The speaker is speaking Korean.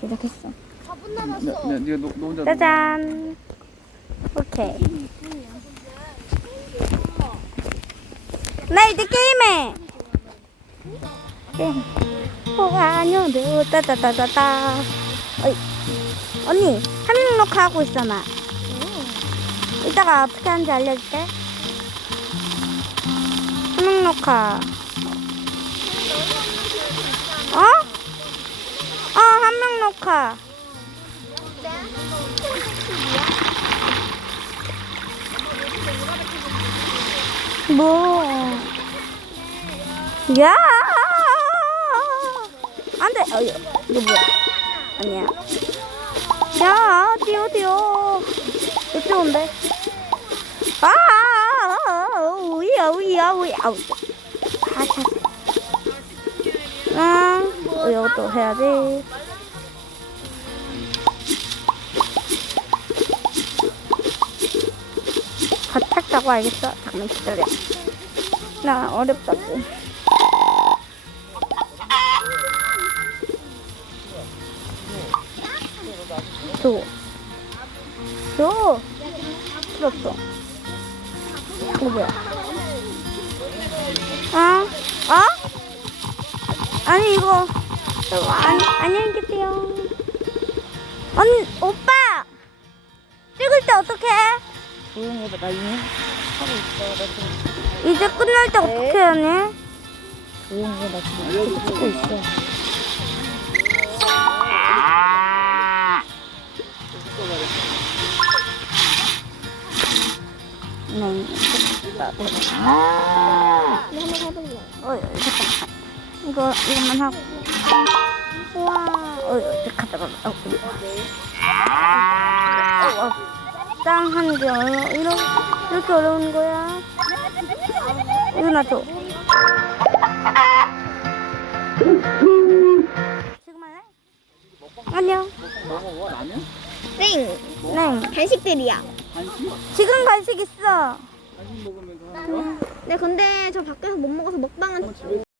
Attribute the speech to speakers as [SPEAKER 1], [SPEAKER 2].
[SPEAKER 1] 시작했어.
[SPEAKER 2] 4분
[SPEAKER 3] 네,
[SPEAKER 2] 남았어.
[SPEAKER 3] 네, 네가 너, 너 혼자.
[SPEAKER 1] 짜잔. 오케이. 나 이제 게임해. 게임. 호가녀도 따따따따따. 어이. 언니, 한명 녹화 하고 있어, 나. 이따가 어떻게 하는지 알려줄게. 한명 녹화. 녹화. 뭐? 야! 안 돼! 어, 이거 뭐야? 아니야. 야, 뛰어, 뛰어. 이쪽인데? 아, 우야, 우야, 우야. 아우. 아, 참. 응, 어, 이것도 해야지. 겉탔다고 알겠어? 잠깐만 기다려. 나 어렵다고. 줘. 줘. 들었어. 이거 뭐야? 어? 어? 아니 이거 안, 안녕히 계세요. 언니
[SPEAKER 4] 조용히 해봐. 나 이미 하고 있어. 나 지금
[SPEAKER 1] 이제 끝날 때 어떻게 하니?
[SPEAKER 4] 조용히 해. 나 지금 이렇게 찍고 있어.
[SPEAKER 1] 네. 어, 잠깐. 이거 이것만 하고. 우와. 어, 가져가. 어, 어, 어. 짱한 게 어려 이렇게 이렇게 어려운 거야? 이거 나 줘. 지금 할래? 안녕.
[SPEAKER 3] 먹어, 라면?
[SPEAKER 2] 땡.
[SPEAKER 1] 네.
[SPEAKER 2] 간식들이야.
[SPEAKER 3] 간식?
[SPEAKER 1] 지금 간식 있어.
[SPEAKER 3] 간식 하는 거야?
[SPEAKER 2] 네, 근데 저 밖에서 못 먹어서 먹방은